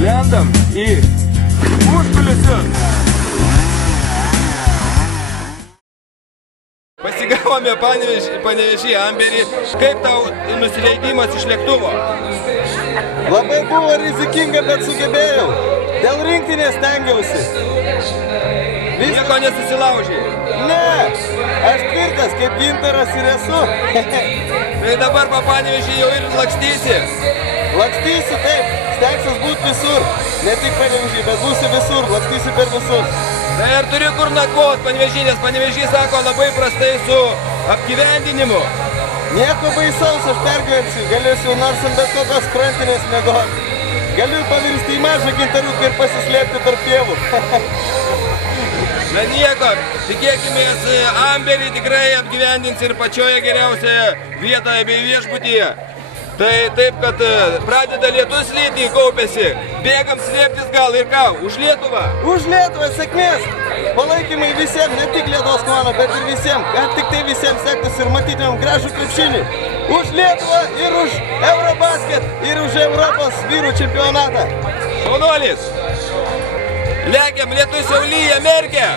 Lendam į užkulisius. Pasigavome Panevėžį Amberį. Kaip tau nusileidimas iš lėktuvo? Labai buvo rizikinga, bet sugebėjau. Dėl rinktinės stengiausi. Nieko nesusilaužė? Ne, aš tvirtas kaip gintaras ir esu. Tai dabar po Panevėžį jau ir lakstysi? Lakstysi, taip. Stengsiuos būti visur. Ne tik Panevėžį, bet būsiu visur. Lakstysi per visur. Tai ar turi kur nakvot Panevėžį, nes Panevėžį sako labai prastai su apgyvendinimu? Nieko baisaus, aš pergyvensiu. Galėsiu nors ant bet kokios krantinės miegoti. Galiu pavirsti į mažą gintaruką ir pasislėpti tarp pievų. Na nieko, tikėkimės, Amberį tikrai apgyvendins ir pačioje geriausioje vietoje bei viešbutyje. Tai taip, kad pradeda lietus lyti, kaupėsi. Bėgam slėptis gal ir ką, už Lietuvą? Už Lietuvą, sėkmės! Palaikymai visiems, ne tik Lietuvos komandai, bet ir visiems. Kad tik tai visiems sektųsi ir matytumėm gražų krepšinį. Už Lietuvą ir už Eurobasket ir už Europos vyrų čempionatą. Šaunuolis! Lekiam, lietus jau lyja, merkia!